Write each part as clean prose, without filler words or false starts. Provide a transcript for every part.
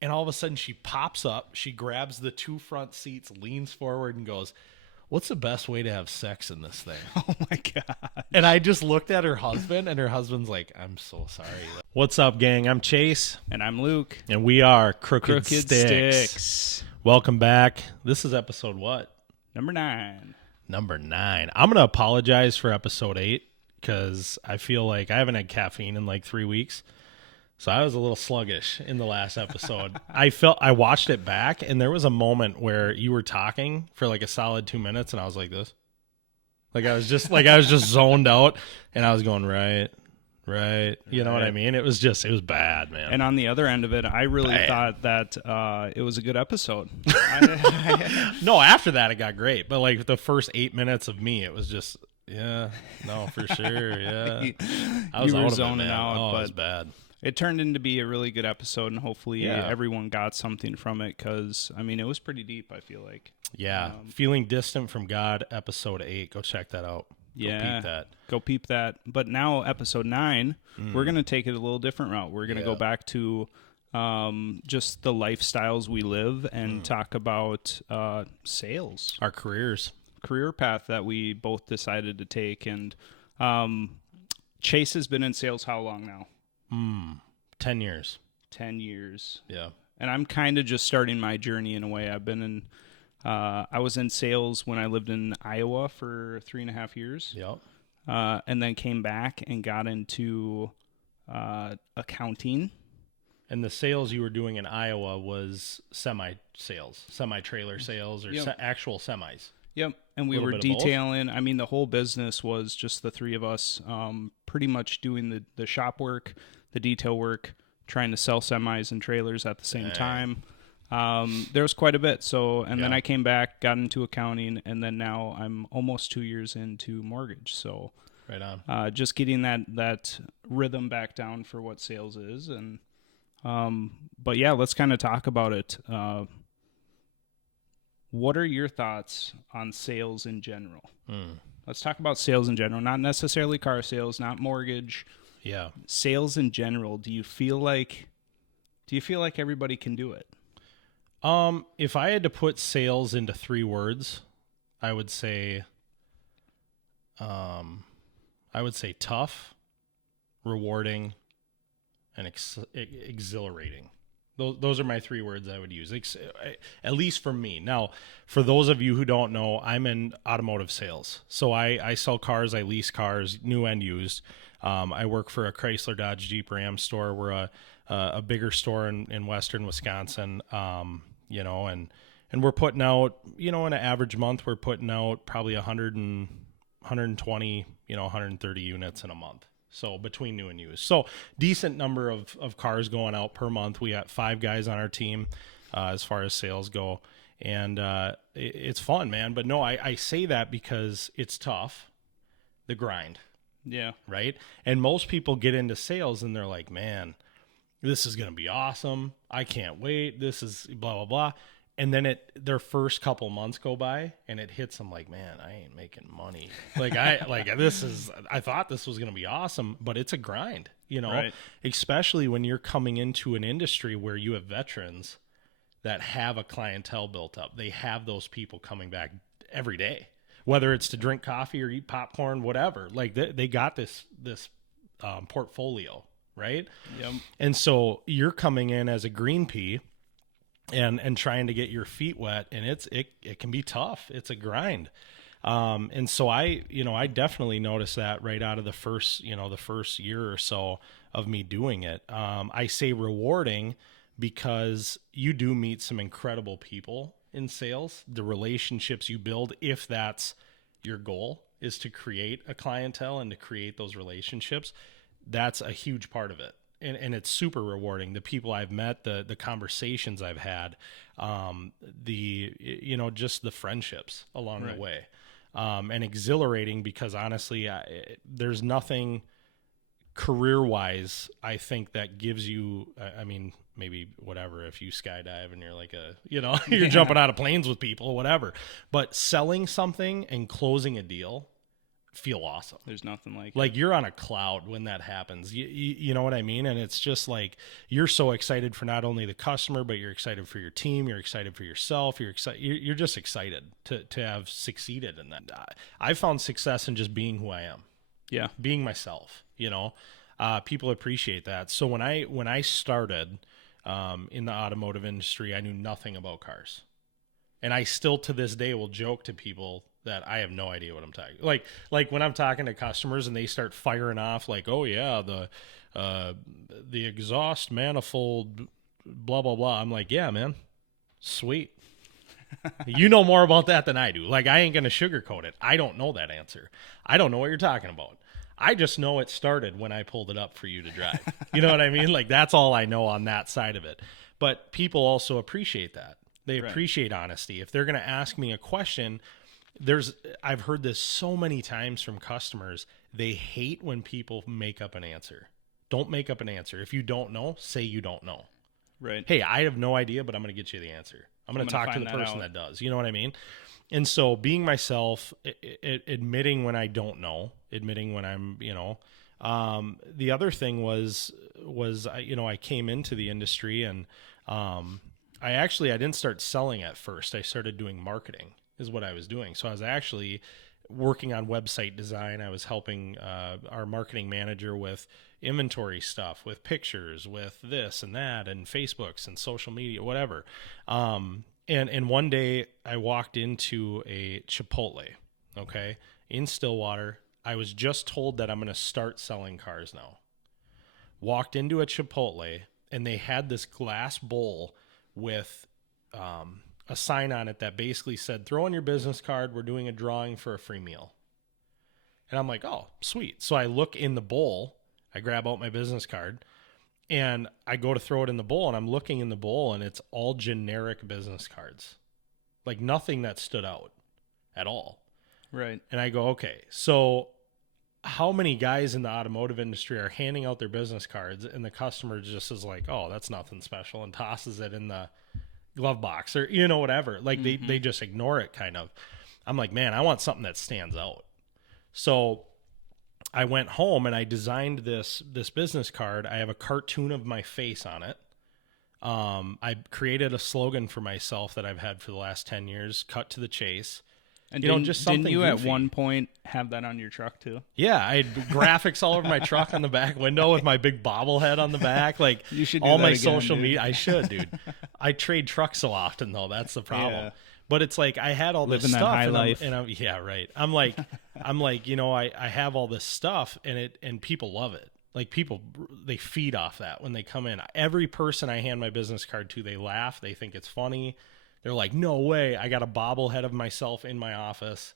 And all of a sudden she pops up, she grabs the 2 front seats, leans forward and goes, "What's the best way to have sex in this thing?" Oh my God. And I just looked at her husband, and her husband's like, "I'm so sorry." What's up, gang? I'm Chase. And I'm Luke. And we are Crooked Stix. Stix. Welcome back. This is episode what? Number 9. Number 9. I'm going to apologize for episode 8 because I feel like I haven't had caffeine in like 3 weeks. So I was a little sluggish in the last episode. I watched it back, and there was a moment where you were talking for like a solid 2 minutes, and I was like this. I was just zoned out, and I was going, right. You know what I mean? It was bad, man. And on the other end of it, I really thought that it was a good episode. No, after that, it got great. But like the first 8 minutes of me, it was just, yeah, no, for sure. Yeah. I was zoning out. Oh, but it was bad. It turned into be a really good episode, and hopefully everyone got something from it because, I mean, it was pretty deep, I feel like. Yeah. Feeling Distant from God, episode 8. Go check that out. Go peep that. But now, episode 9, we're going to take it a little different route. We're going to go back to just the lifestyles we live and talk about sales. Our career path that we both decided to take. And Chase has been in sales how long now? 10 years. 10 years. Yeah. And I'm kind of just starting my journey in a way. I've been in, I was in sales when I lived in Iowa for 3.5 years. Yep. And then came back and got into accounting. And the sales you were doing in Iowa was semi-trailer sales or actual semis. Yep. And we were detailing, I mean, the whole business was just the three of us pretty much doing the shop work, the detail work, trying to sell semis and trailers at the same time. There was quite a bit. So, and then I came back, got into accounting, and then now I'm almost 2 years into mortgage. So, right on. Just getting that rhythm back down for what sales is. And, but yeah, let's kind of talk about it. What are your thoughts on sales in general? Let's talk about sales in general, not necessarily car sales, not mortgage. Yeah. Sales in general. Do you feel like everybody can do it? If I had to put sales into 3 words, I would say tough, rewarding, and exhilarating. Those are my 3 words I would use, at least for me. Now, for those of you who don't know, I'm in automotive sales. So I sell cars, I lease cars, new and used. I work for a Chrysler, Dodge, Jeep, Ram store. We're a bigger store in western Wisconsin, and we're putting out, in an average month, we're putting out probably 120, 130 units in a month. So between new and used. So decent number of cars going out per month. We got 5 guys on our team as far as sales go. And it's fun, man. But no, I say that because it's tough, the grind. Yeah. Right? And most people get into sales and they're like, man, this is going to be awesome. I can't wait. This is blah, blah, blah. And then their first couple months go by and it hits them like, man, I ain't making money. I thought this was going to be awesome, but it's a grind, right. Especially when you're coming into an industry where you have veterans that have a clientele built up. They have those people coming back every day, whether it's to drink coffee or eat popcorn, whatever. Like they got this portfolio, right? Yep. And so you're coming in as a green pea and trying to get your feet wet, and it can be tough. It's a grind. And so I definitely noticed that right out of the first year or so of me doing it. I say rewarding because you do meet some incredible people in sales, the relationships you build, if that's your goal, is to create a clientele and to create those relationships. That's a huge part of it. And it's super rewarding. The people I've met, the conversations I've had, just the friendships along the way, and exhilarating because honestly, there's nothing career-wise, I think, that gives you, maybe whatever, if you skydive and you're like you're jumping out of planes with people, whatever, but selling something and closing a deal, feel awesome. There's nothing like you're on a cloud when that happens. You know what I mean? And it's just like you're so excited for not only the customer, but you're excited for your team. You're excited for yourself. You're just excited to have succeeded in that. I found success in just being who I am. Yeah, being myself. People appreciate that. So when I started in the automotive industry, I knew nothing about cars, and I still to this day will joke to people that I have no idea what I'm talking. Like when I'm talking to customers and they start firing off like, oh yeah, the exhaust manifold, blah blah blah. I'm like, yeah, man, sweet. You know more about that than I do. Like, I ain't gonna sugarcoat it. I don't know that answer. I don't know what you're talking about. I just know it started when I pulled it up for you to drive. You know what I mean? Like, that's all I know on that side of it. But people also appreciate that. They appreciate honesty. If they're gonna ask me a question, I've heard this so many times from customers. They hate when people make up an answer. Don't make up an answer. If you don't know, say you don't know. Right. Hey, I have no idea, but I'm going to get you the answer. I'm going to talk to the person that does. You know what I mean? And so being myself, admitting when I don't know, admitting when I'm, the other thing was I came into the industry and I didn't start selling at first. I started doing marketing is what I was doing. So I was actually working on website design. I was helping our marketing manager with inventory stuff, with pictures, with this and that, and Facebooks and social media, whatever. And one day I walked into a Chipotle, okay, in Stillwater. I was just told that I'm going to start selling cars now. Walked into a Chipotle, and they had this glass bowl with a sign on it that basically said, throw in your business card. We're doing a drawing for a free meal. And I'm like, oh, sweet. So I look in the bowl, I grab out my business card, and I go to throw it in the bowl, and I'm looking in the bowl, and it's all generic business cards. Like nothing that stood out at all. Right. And I go, okay, so how many guys in the automotive industry are handing out their business cards, and the customer just is like, oh, that's nothing special, and tosses it in the glove box or, whatever. Like they just ignore it kind of. I'm like, man, I want something that stands out. So I went home and I designed this business card. I have a cartoon of my face on it. I created a slogan for myself that I've had for the last 10 years, cut to the chase. And didn't you at one point have that on your truck too? Yeah, I had graphics all over my truck on the back window with my big bobblehead on the back. Like you should do all that my again, social dude. meI should, dude. I trade trucks so often though. That's the problem. Yeah. But it's like I had all this Living stuff, that high life. yeah, right. I'm like, I have all this stuff, and people love it. Like people, they feed off that when they come in. Every person I hand my business card to, they laugh. They think it's funny. They're like, no way. I got a bobblehead of myself in my office.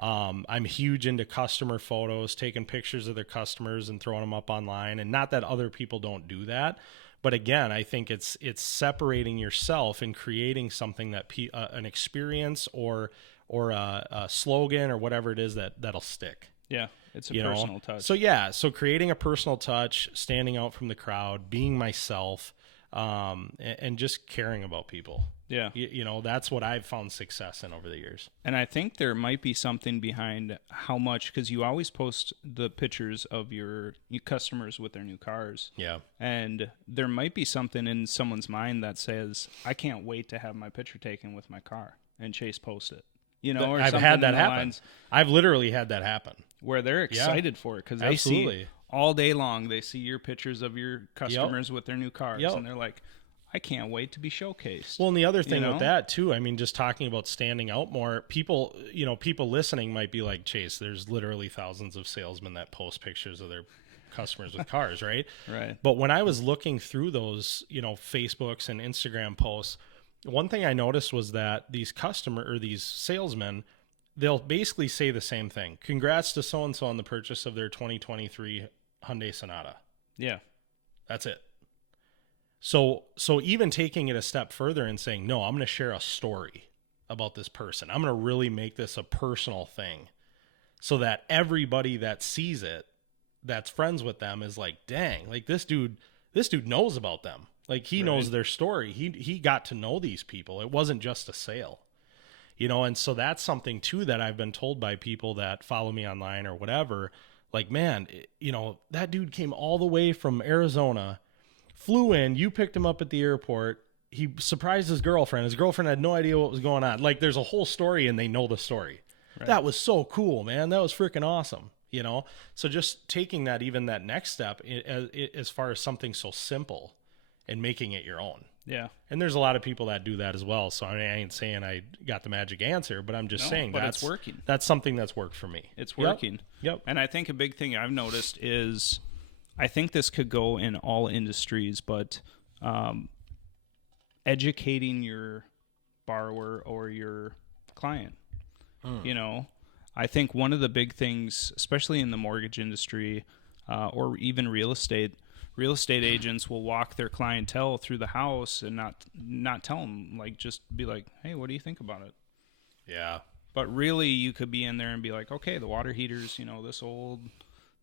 I'm huge into customer photos, taking pictures of their customers and throwing them up online. And not that other people don't do that, but again, I think it's separating yourself and creating something that an experience or a slogan or whatever it is that'll stick. Yeah, it's a personal touch. So creating a personal touch, standing out from the crowd, being myself, and just caring about people. Yeah. That's what I've found success in over the years. And I think there might be something behind how much, because you always post the pictures of your customers with their new cars. Yeah. And there might be something in someone's mind that says, I can't wait to have my picture taken with my car, and Chase post it. Or I've had that happen. I've literally had that happen. Where they're excited for it because they see all day long, they see your pictures of your customers with their new cars. And they're like, I can't wait to be showcased. Well, and the other thing with that too, I mean, just talking about standing out more, people listening might be like, Chase, there's literally thousands of salesmen that post pictures of their customers with cars, right? Right. But when I was looking through those, Facebooks and Instagram posts, one thing I noticed was that these salesmen, they'll basically say the same thing. Congrats to so-and-so on the purchase of their 2023 Hyundai Sonata. Yeah. That's it. So even taking it a step further and saying, no, I'm going to share a story about this person. I'm going to really make this a personal thing so that everybody that sees it, that's friends with them, is like, dang, like this dude knows about them. Like he knows their story. He got to know these people. It wasn't just a sale. you know, and so that's something too that I've been told by people that follow me online or whatever, like, man, you know, that dude came all the way from Arizona, flew in, you picked him up at the airport, he surprised his girlfriend had no idea what was going on. Like, there's a whole story and they know the story. Right. That was so cool, man. That was freaking awesome. You know, so just taking that, even that next step as far as something so simple and making it your own. Yeah. And there's a lot of people that do that as well. So I mean, I ain't saying I got the magic answer, but I'm just saying it's working. That's something that's worked for me. It's working. Yep. And I think a big thing I've noticed is, I think this could go in all industries, but educating your borrower or your client, you know, I think one of the big things, especially in the mortgage industry or even real estate agents will walk their clientele through the house and not tell them, like, just be like, hey, what do you think about it? Yeah. But really, you could be in there and be like, okay, the water heater's, you know, this old,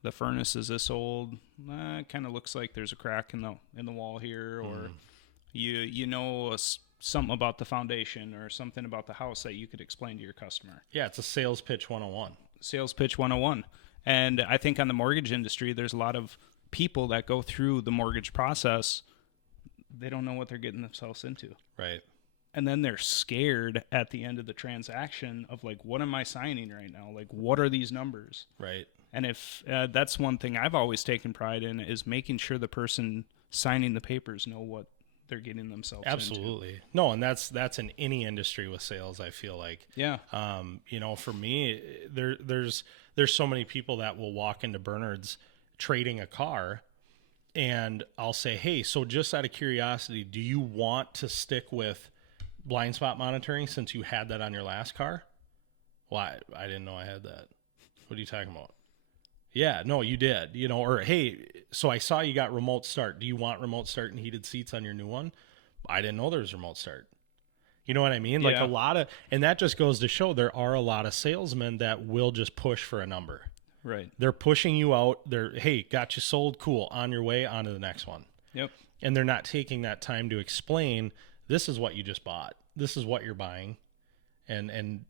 the furnace is this old. It kind of looks like there's a crack in the wall here, or you know something about the foundation or something about the house that you could explain to your customer. Yeah, it's a sales pitch 101. Sales pitch 101. And I think on the mortgage industry, there's a lot of people that go through the mortgage process. They don't know what they're getting themselves into. Right. And then they're scared at the end of the transaction of, like, what am I signing right now? Like, what are these numbers? Right. And if that's one thing I've always taken pride in, is making sure the person signing the papers know what they're getting themselves Absolutely. into. No, and that's in any industry with sales, I feel like. Yeah. You know, for me, there's so many people that will walk into Bernard's trading a car, and I'll say, hey, so just out of curiosity, do you want to stick with blind spot monitoring since you had that on your last car? Well, I didn't know I had that. What are you talking about? Yeah, no, you did, you know, or, hey, so I saw you got remote start. Do you want remote start and heated seats on your new one? I didn't know there was remote start. You know what I mean? Like a lot of, and that just goes to show there are a lot of salesmen that will just push for a number. Right. They're pushing you out. Hey, got you sold. Cool. On your way, on to the next one. Yep. And they're not taking that time to explain, this is what you just bought. This is what you're buying. And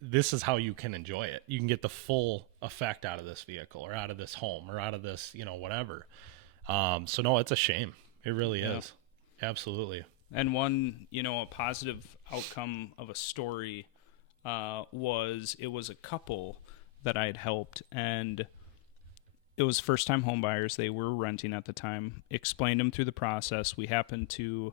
this is how you can enjoy it. You can get the full effect out of this vehicle or out of this home or out of this, you know, whatever. So no, it's a shame. It really is. Absolutely. And one, you know, a positive outcome of a story was a couple that I had helped, and it was first-time home buyers. They were renting at the time. Explained them through the process. We happened to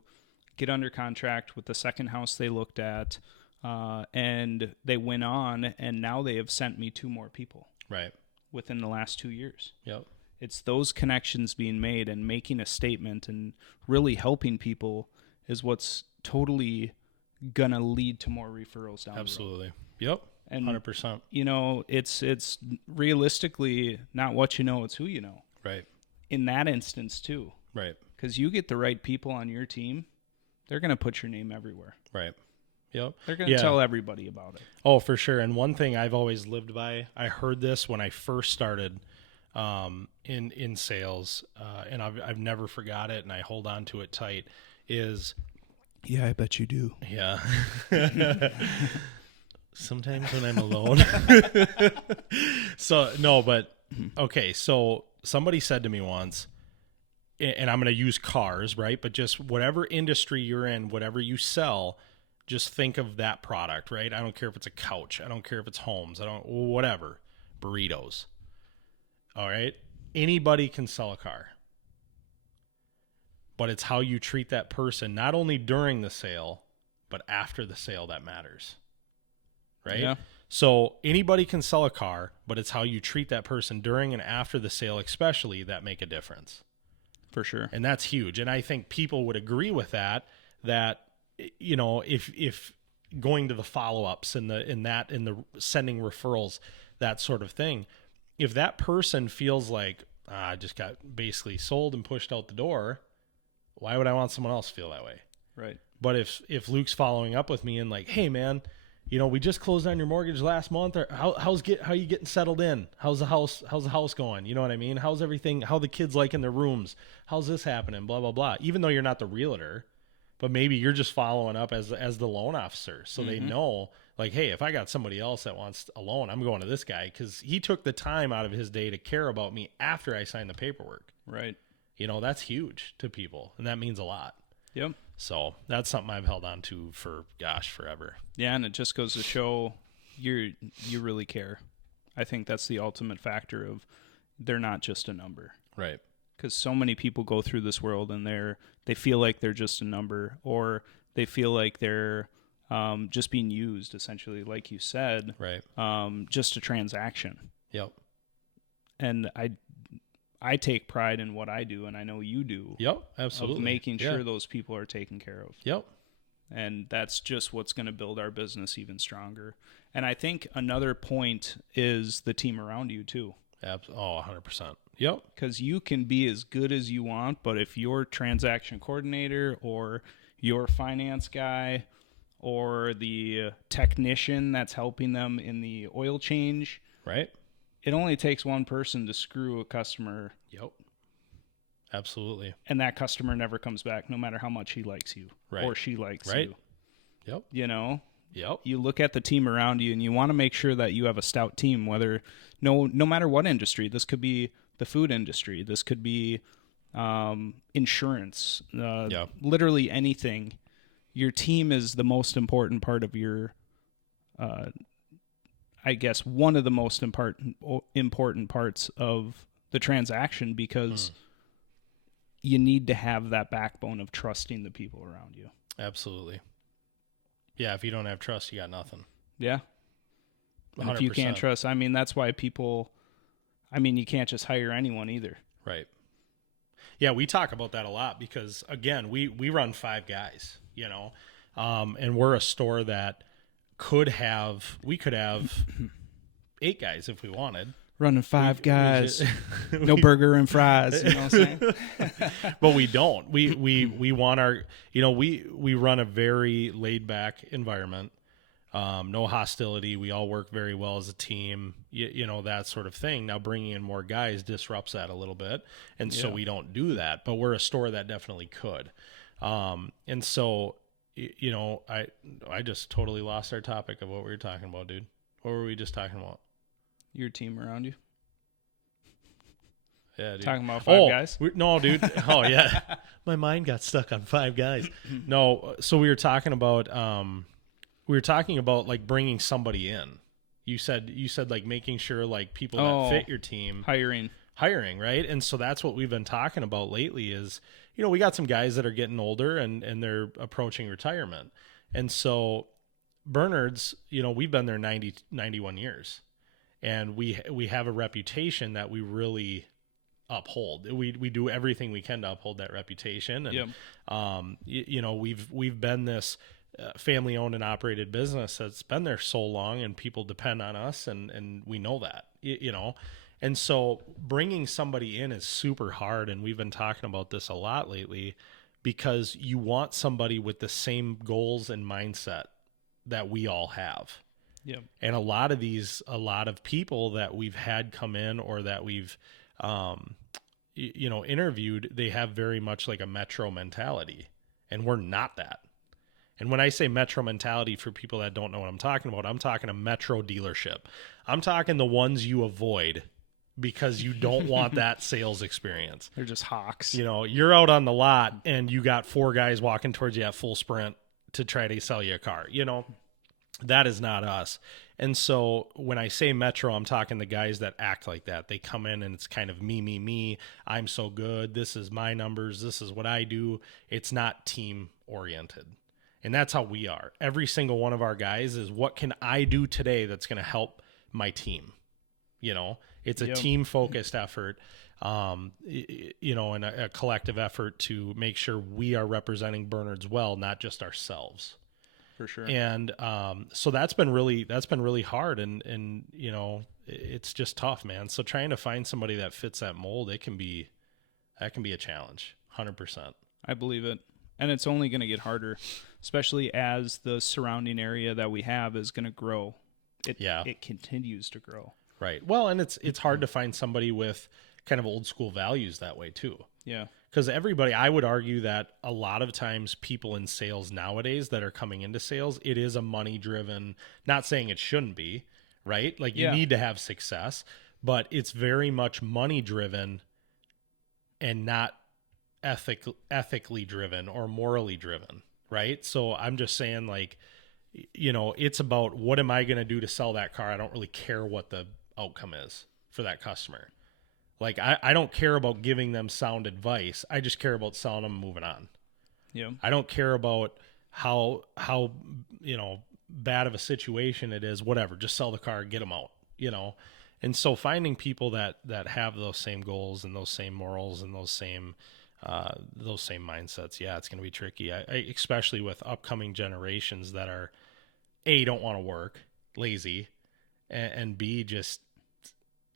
get under contract with the second house they looked at, and they went on, and now they have sent me 2 more people. Right. Within the last 2 years. Yep. It's those connections being made and making a statement and really helping people is what's totally going to lead to more referrals down the road. Absolutely. Yep. And 100%. You know, it's realistically not what you know, it's who you know. Right. In that instance too. Right. Because you get the right people on your team, they're going to put your name everywhere. Right. Yep. They're going to tell everybody about it. Oh, for sure. And one thing I've always lived by, I heard this when I first started in sales, and I've never forgot it, and I hold on to it tight, is... Yeah, I bet you do. Yeah. Sometimes when I'm alone. So, no, but, okay, so somebody said to me once, and I'm going to use cars, right? But just whatever industry you're in, whatever you sell, just think of that product, right? I don't care if it's a couch. I don't care if it's homes. Whatever. Burritos. All right? Anybody can sell a car. But it's how you treat that person, not only during the sale, but after the sale that matters. Right? Yeah. So anybody can sell a car, but it's how you treat that person during and after the sale, especially, that make a difference. For sure. And that's huge. And I think people would agree with that, you know, if going to the follow-ups and the sending referrals, that sort of thing, if that person feels like, I just got basically sold and pushed out the door, why would I want someone else to feel that way? Right. But if Luke's following up with me and like, hey man, you know, we just closed on your mortgage last month, or how are you getting settled in? How's the house going? You know what I mean? How's everything? How the kids like in their rooms? How's this happening? Blah, blah, blah. Even though you're not the realtor, but maybe you're just following up as the loan officer. So they know, Like, hey, if I got somebody else that wants a loan, I'm going to this guy because he took the time out of his day to care about me after I signed the paperwork. Right. You know, that's huge to people, and that means a lot. Yep. So that's something I've held on to for, forever. Yeah, and it just goes to show you really care. I think that's the ultimate factor of they're not just a number. Right. Because so many people go through this world and they feel like they're just a number, or they feel like they're just being used, essentially, like you said. Right. Just a transaction. Yep. And I take pride in what I do, and I know you do. Yep, absolutely. Of making sure those people are taken care of. Yep. And that's just what's going to build our business even stronger. And I think another point is the team around you, too. 100%. Yep. Because you can be as good as you want, but if your transaction coordinator or your finance guy or the technician that's helping them in the oil change, right, it only takes one person to screw a customer. Yep. Absolutely. And that customer never comes back, no matter how much he likes you or she likes you. Yep. You know? Yep. You look at the team around you, and you want to make sure that you have a stout team, whether no matter what industry. This could be the food industry. This could be insurance. Literally anything. Your team is the most important part of your, I guess, one of the most important parts of the transaction, because you need to have that backbone of trusting the people around you. Absolutely. Yeah, if you don't have trust, you got nothing. Yeah. And if you can't trust, I mean, that's why you can't just hire anyone either. Right. Yeah, we talk about that a lot because, again, we run 5 guys, you know, and we're a store that we could have 8 guys if we wanted. Running 5 guys, no burger and fries, you know what I'm saying? But we don't. We want our, you know, we run a very laid back environment, no hostility. We all work very well as a team, you know, that sort of thing. Now bringing in more guys disrupts that a little bit. And so we don't do that, but we're a store that definitely could. And so, you know, I just totally lost our topic of what we were talking about, dude. What were we just talking about? Your team around you? Yeah, dude. Talking about 5 guys? No, dude. Oh, yeah. My mind got stuck on 5 guys. No, so we were talking about like bringing somebody in. You said like making sure like people that fit your team. Hiring, right? And so that's what we've been talking about lately is, you know, we got some guys that are getting older and they're approaching retirement. And so Bernard's, you know, we've been there 91 years. And we have a reputation that we really uphold. We do everything we can to uphold that reputation. And you know, we've been this family owned and operated business that's been there so long, and people depend on us, and we know that, you know. And so bringing somebody in is super hard, and we've been talking about this a lot lately, because you want somebody with the same goals and mindset that we all have. Yep. And a lot of people that we've had come in or that we've, you know, interviewed, they have very much like a metro mentality, and we're not that. And when I say metro mentality, for people that don't know what I'm talking about, I'm talking a metro dealership. I'm talking the ones you avoid because you don't want that sales experience. They're just hawks. You know, you're out on the lot and you got 4 guys walking towards you at full sprint to try to sell you a car, you know. That is not us. And so when I say metro, I'm talking the guys that act like that. They come in and it's kind of me. I'm so good. This is my numbers. This is what I do. It's not team oriented. And that's how we are. Every single one of our guys is, what can I do today that's going to help my team? You know, it's a team focused effort, you know, and a collective effort to make sure we are representing Bernard's well, not just ourselves. For sure. And so that's been really hard, and you know, it's just tough, man. So trying to find somebody that fits that mold, that can be a challenge, 100%. I believe it. And it's only going to get harder, especially as the surrounding area that we have is going to grow. It continues to grow. Right. Well, and it's hard to find somebody with kind of old school values that way too. Yeah. Because I would argue that a lot of times people in sales nowadays that are coming into sales, it is a money driven, not saying it shouldn't be, right? Like you need to have success, but it's very much money driven and not ethically driven or morally driven, right? So I'm just saying, like, it's about what am I going to do to sell that car? I don't really care what the outcome is for that customer. Like, I don't care about giving them sound advice. I just care about selling them and moving on. Yeah. I don't care about how bad of a situation it is, whatever. Just sell the car, get them out, And so finding people that have those same goals and those same morals and those same mindsets, it's going to be tricky. I especially with upcoming generations that are A, don't want to work, lazy, and B, just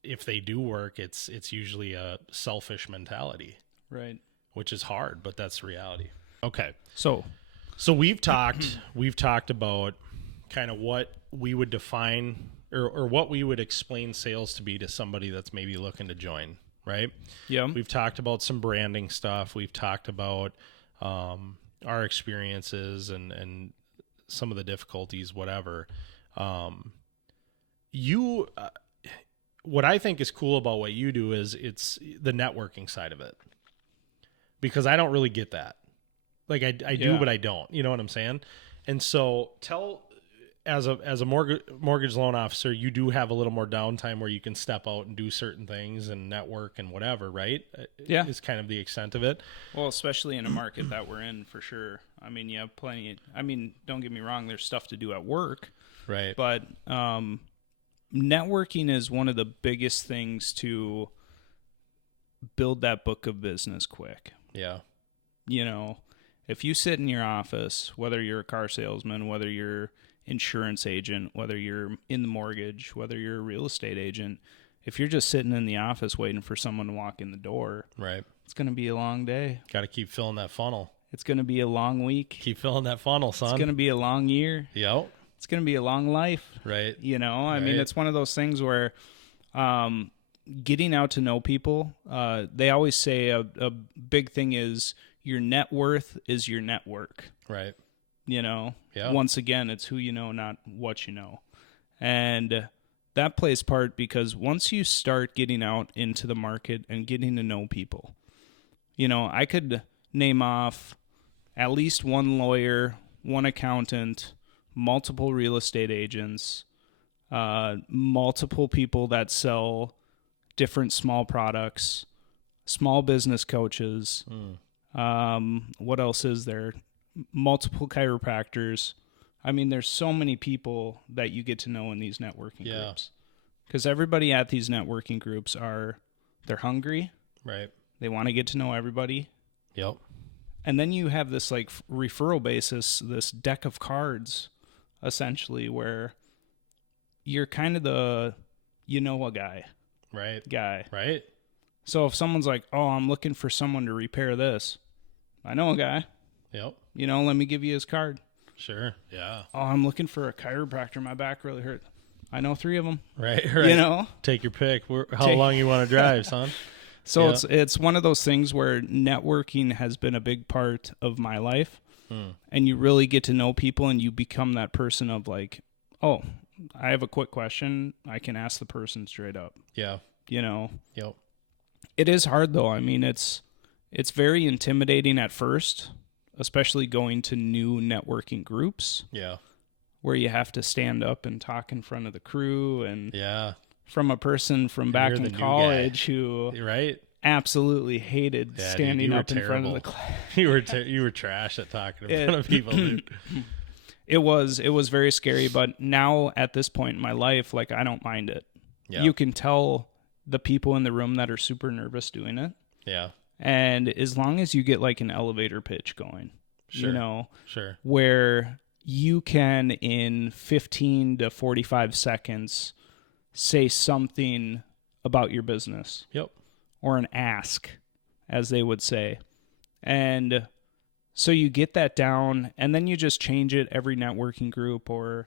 if they do work, it's usually a selfish mentality, right? Which is hard, but that's the reality. Okay, so we've talked about kind of what we would define or what we would explain sales to be to somebody that's maybe looking to join, right? Yeah. We've talked about some branding stuff. We've talked about our experiences and some of the difficulties, whatever. What I think is cool about what you do is it's the networking side of it, because I don't really get that. Like I do, but I don't, you know what I'm saying? And so as a mortgage loan officer, you do have a little more downtime where you can step out and do certain things and network and whatever, right? Yeah. Is kind of the extent of it. Well, especially in a market that we're in, for sure. I mean, you have plenty. Don't get me wrong. There's stuff to do at work. Right. But networking is one of the biggest things to build that book of business quick. Yeah. If you sit in your office, whether you're a car salesman, whether you're insurance agent, whether you're in the mortgage, whether you're a real estate agent, if you're just sitting in the office waiting for someone to walk in the door, right, it's going to be a long day. Got to keep filling that funnel. It's going to be a long week. Keep filling that funnel, son. It's going to be a long year. Yep. It's going to be a long life. Right. I mean, it's one of those things where getting out to know people, they always say a big thing is your net worth is your network. Right. Yeah. Once again, it's who you know, not what you know. And that plays part because once you start getting out into the market and getting to know people, I could name off at least one lawyer, one accountant, multiple real estate agents, multiple people that sell different small products, small business coaches. What else is there? Multiple chiropractors. I mean, there's so many people that you get to know in these networking groups. Because everybody at these networking groups they're hungry. Right. They want to get to know everybody. Yep. And then you have this like referral basis, this deck of cards, essentially, where you're kind of the, a guy. Right. Right. So if someone's like, oh, I'm looking for someone to repair this, I know a guy. Yep. Let me give you his card. Sure. Yeah. Oh, I'm looking for a chiropractor. My back really hurt. I know 3 of them. Right. Take your pick. How long you want to drive, son? So it's one of those things where networking has been a big part of my life. And you really get to know people and you become that person of like, oh, I have a quick question. I can ask the person straight up. Yeah. Yep. It is hard though. I mean, it's very intimidating at first, especially going to new networking groups. Yeah. Where you have to stand up and talk in front of the crew and from a person from back in college who absolutely hated standing up in front of the class. You were trash at talking in front of people, dude. It was very scary, but now at this point in my life, like I don't mind it. Yeah. You can tell the people in the room that are super nervous doing it. Yeah. And as long as you get like an elevator pitch going, Sure. Where you can in 15 to 45 seconds say something about your business. Yep. Or an ask, as they would say. And so you get that down, and then you just change it every networking group or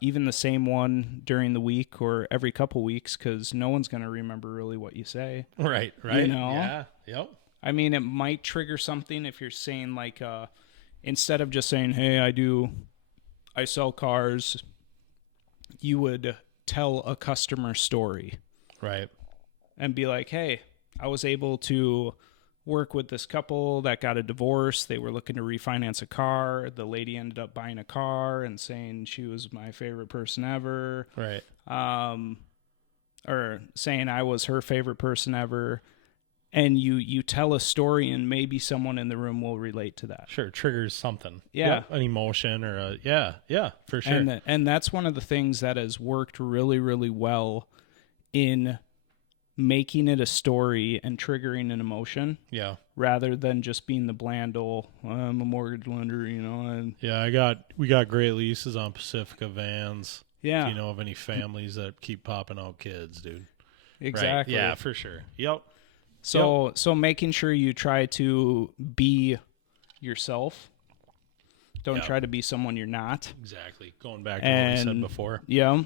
even the same one during the week or every couple weeks because no one's going to remember really what you say. Right. Yeah. Yep. I mean, it might trigger something if you're saying like, instead of just saying, hey, I sell cars, you would tell a customer story. Right. And be like, hey, I was able to work with this couple that got a divorce. They were looking to refinance a car. The lady ended up buying a car and saying she was my favorite person ever. Right. Or saying I was her favorite person ever. And you tell a story and maybe someone in the room will relate to that. Sure. Triggers something. Yeah. Yep, an emotion or yeah, for sure. And that's one of the things that has worked really, really well in making it a story and triggering an emotion. Yeah. Rather than just being the bland old, I'm a mortgage lender, And yeah, we got great leases on Pacifica vans. Yeah. Do you know of any families that keep popping out kids, dude? Exactly. Right. Yeah, for sure. Yep. So making sure you try to be yourself. Don't try to be someone you're not. Exactly. Going back to what we said before. Yeah.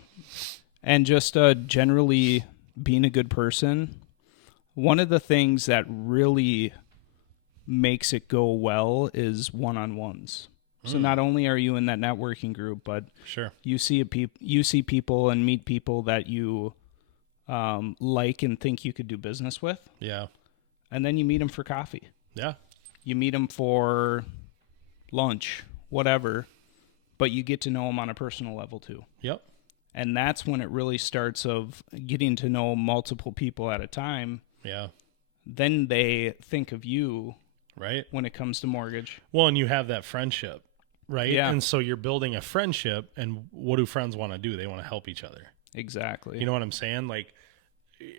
And just generally being a good person. One of the things that really makes it go well is one-on-ones. So not only are you in that networking group, but sure, you see people and meet people that you like and think you could do business with. Yeah. And then you meet them for coffee. Yeah. You meet them for lunch, whatever, but you get to know them on a personal level too. Yep. And that's when it really starts of getting to know multiple people at a time. Yeah. Then they think of you. Right. When it comes to mortgage. Well, and you have that friendship, right? Yeah. And so you're building a friendship, and what do friends want to do? They want to help each other. Exactly. You know what I'm saying? Like,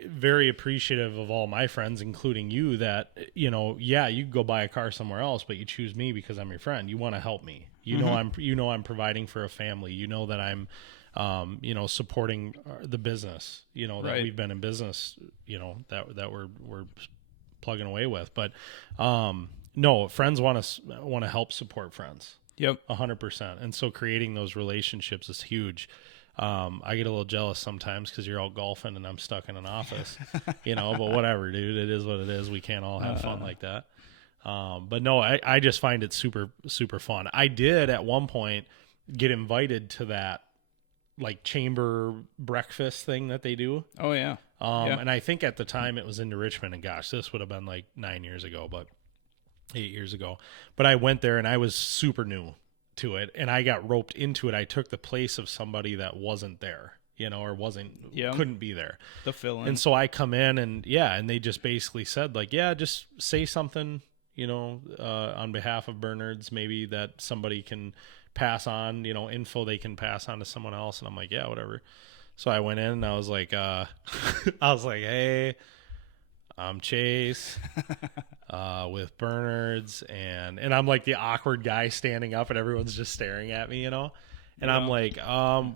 very appreciative of all my friends, including you, that, you could go buy a car somewhere else, but you choose me because I'm your friend. You want to help me. You know I'm providing for a family. You know that I'm supporting the business, that we've been in business, that we're plugging away with. But no, friends want to help support friends. Yep. 100%. And so creating those relationships is huge. I get a little jealous sometimes because you're out golfing and I'm stuck in an office, but whatever, dude, it is what it is. We can't all have fun like that. But no, I just find it super, super fun. I did at one point get invited to that like chamber breakfast thing that they do. Oh yeah. And I think at the time it was in Richmond, and gosh, this would have been like 8 years ago. But I went there and I was super new to it, and I got roped into it. I took the place of somebody that wasn't there, or couldn't be there. The fill-in. And so I come in and they just basically said like, just say something, on behalf of Bernard's, maybe that somebody can pass on, info they can pass on to someone else. And I'm like, yeah, whatever. So I went in and I was like, hey, I'm Chase with Bernard's. And I'm like the awkward guy standing up and everyone's just staring at me, And I'm like,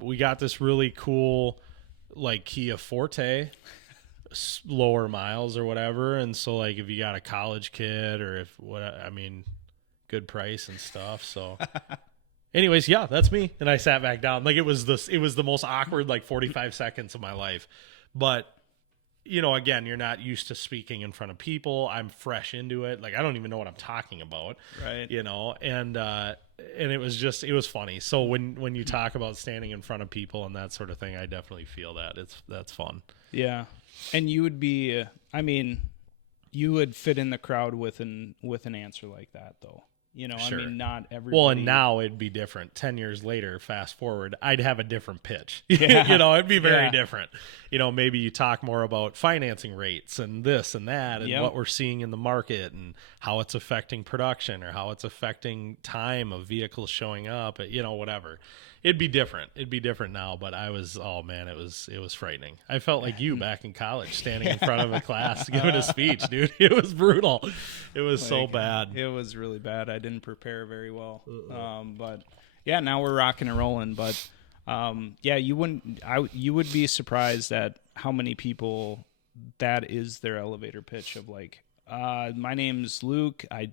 we got this really cool, like Kia Forte, lower miles or whatever. And so like, if you got a college kid or good price and stuff. So anyways, yeah, that's me. And I sat back down. Like it was the most awkward, like 45 seconds of my life. But, again, you're not used to speaking in front of people. I'm fresh into it. Like, I don't even know what I'm talking about. Right. And it was funny. So when you talk about standing in front of people and that sort of thing, I definitely feel that that's fun. Yeah. And you would be, you would fit in the crowd with an answer like that though. Sure. Not everybody. Well, and now it'd be different. 10 years later, fast forward, I'd have a different pitch. Yeah. It'd be very different. Maybe you talk more about financing rates and this and that and what we're seeing in the market and how it's affecting production or how it's affecting time of vehicles showing up, whatever. It'd be different. It'd be different now, but it was frightening. I felt like you back in college, standing in front of a class, giving a speech, dude. It was brutal. It was so bad. It was really bad. I didn't prepare very well. But yeah, now we're rocking and rolling. But you would be surprised at how many people that is their elevator pitch of like, my name's Luke. I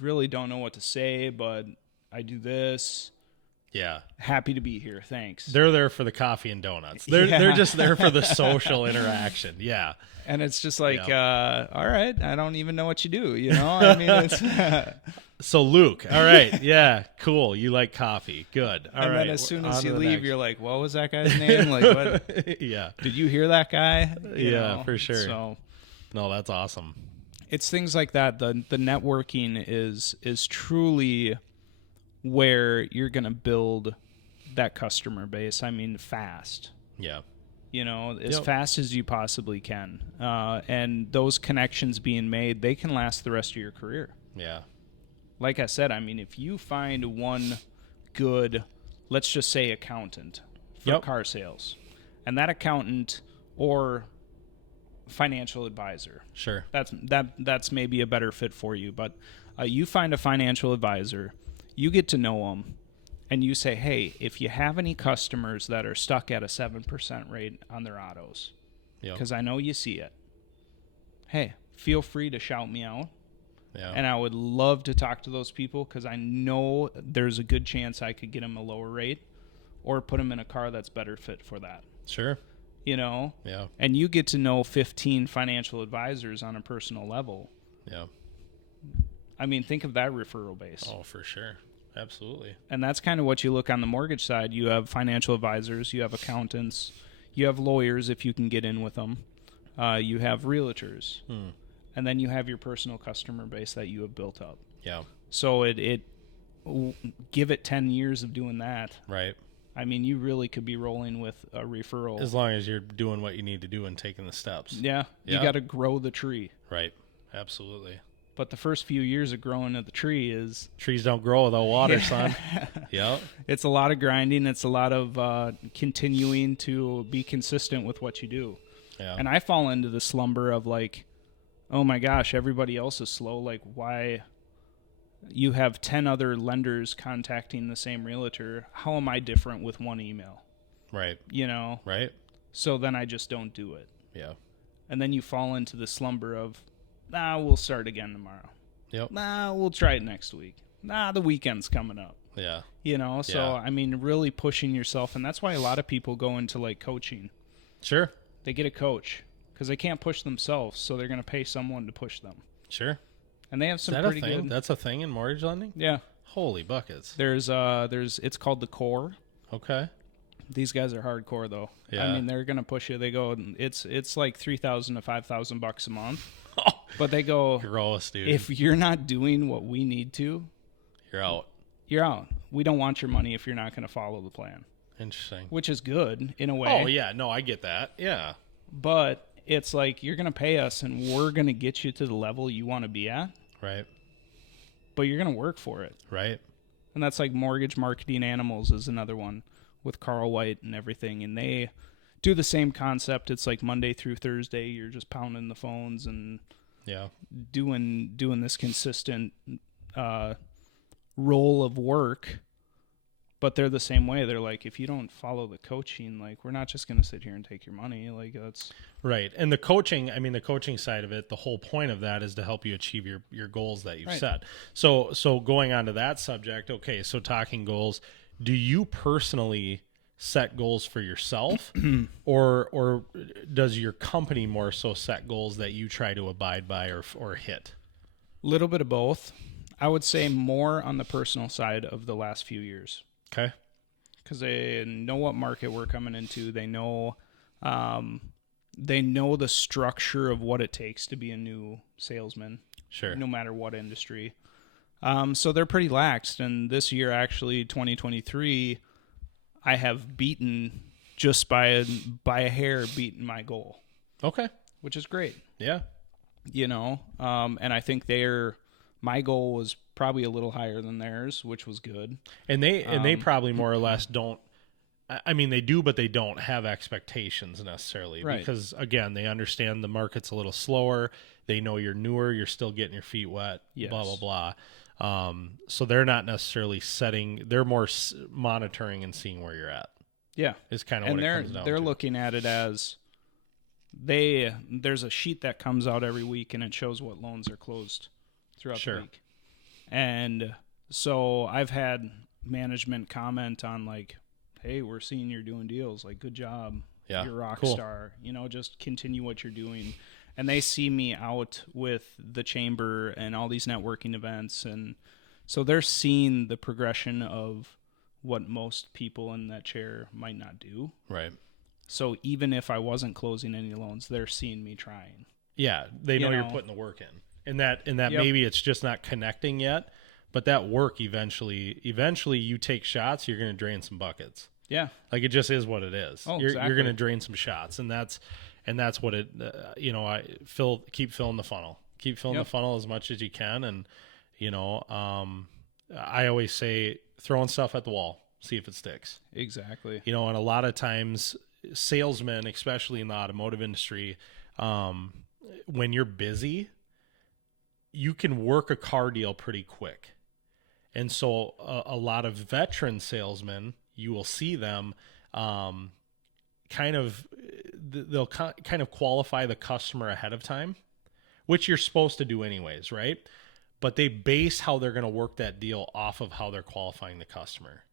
really don't know what to say, but I do this. Yeah. Happy to be here. Thanks. They're there for the coffee and donuts. They're just there for the social interaction. Yeah. And it's just like, all right, I don't even know what you do. I mean, it's so Luke, all right. Yeah. Cool. You like coffee. Good. All right. And then as soon as you leave, you're like, what was that guy's name? Like, what? Yeah. Did you hear that guy? Yeah, for sure. So no, that's awesome. It's things like that. The networking is truly where you're going to build that customer base. I mean, fast. Yeah. As fast as you possibly can. And those connections being made, they can last the rest of your career. Yeah. Like I said, I mean, if you find one good, let's just say accountant for car sales, and that accountant or financial advisor. Sure. That's maybe a better fit for you. But you find a financial advisor, you get to know them, and you say, hey, if you have any customers that are stuck at a 7% rate on their autos, because I know you see it, hey, feel free to shout me out. Yeah. And I would love to talk to those people because I know there's a good chance I could get them a lower rate or put them in a car that's better fit for that. Sure. Yeah. And you get to know 15 financial advisors on a personal level. Yeah. I mean, think of that referral base. Oh, for sure. Absolutely. And that's kind of what you look on the mortgage side. You have financial advisors, you have accountants, you have lawyers if you can get in with them, you have realtors, and then you have your personal customer base that you have built up. Yeah. So give it 10 years of doing that. Right. I mean, you really could be rolling with a referral. As long as you're doing what you need to do and taking the steps. Yeah. You got to grow the tree. Right. Absolutely. But the first few years of growing of the tree is... Trees don't grow without water, son. Yep. It's a lot of grinding. It's a lot of continuing to be consistent with what you do. Yeah. And I fall into the slumber of like, oh my gosh, everybody else is slow. Like, why... You have 10 other lenders contacting the same realtor. How am I different with one email? Right. Right. So then I just don't do it. Yeah. And then you fall into the slumber of, we'll start again tomorrow. Yep. We'll try it next week. The weekend's coming up. Yeah. So, I mean, really pushing yourself. And that's why a lot of people go into like coaching. Sure. They get a coach because they can't push themselves. So they're going to pay someone to push them. Sure. And they have some pretty good. That's a thing in mortgage lending? Yeah. Holy buckets. It's called the core. Okay. These guys are hardcore though. Yeah. I mean, they're going to push you. They go, it's like $3,000 to $5,000 a month. Oh, but they go, gross, dude. If you're not doing what we need to, you're out. You're out. We don't want your money if you're not going to follow the plan. Interesting. Which is good in a way. Oh, yeah. No, I get that. Yeah. But it's like you're going to pay us and we're going to get you to the level you want to be at. Right. But you're going to work for it. Right. And that's like Mortgage Marketing Animals is another one with Carl White and everything. And they do the same concept. It's like Monday through Thursday. You're just pounding the phones and doing this consistent role of work. But they're the same way. They're like, if you don't follow the coaching, like, we're not just going to sit here and take your money. Like, that's... Right. And the coaching side of it, the whole point of that is to help you achieve your goals that you've set. So going on to that subject, okay, so talking goals, do you personally set goals for yourself or does your company more so set goals that you try to abide by or hit? A little bit of both. I would say more on the personal side of the last few years. Okay. Because they know what market we're coming into. They know the structure of what it takes to be a new salesman. Sure. No matter what industry. So they're pretty laxed. And this year, actually, 2023, I have beaten just by a hair, beaten my goal. Okay. Which is great. Yeah. And I think my goal was probably a little higher than theirs, which was good. And they probably more or less don't. I mean, they do, but they don't have expectations necessarily because again, they understand the market's a little slower. They know you're newer. You're still getting your feet wet. Yes. Blah blah blah. So they're not necessarily setting. They're more monitoring and seeing where you're at. Yeah, is kind of what it comes down to. They're looking at it as there's a sheet that comes out every week and it shows what loans are closed throughout the week. And so I've had management comment on like, hey, we're seeing you're doing deals, like, good job. Yeah. You're a rock Cool. star, you know, just continue what you're doing. And they see me out with the chamber and all these networking events. And so they're seeing the progression of what most people in that chair might not do. Right. So even if I wasn't closing any loans, they're seeing me trying. Yeah. They know you're putting the work in. And that Yep. maybe it's just not connecting yet, but that work eventually you take shots, you're going to drain some buckets. Yeah. Like, it just is what it is. Oh, you're exactly. going to drain some shots, and that's what it, keep filling the funnel, the funnel as much as you can. And, I always say throwing stuff at the wall, see if it sticks. Exactly. And a lot of times salesmen, especially in the automotive industry, when you're busy, you can work a car deal pretty quick. And so a lot of veteran salesmen, you will see them they'll kind of qualify the customer ahead of time, which you're supposed to do anyways, right? But they base how they're going to work that deal off of how they're qualifying the customer.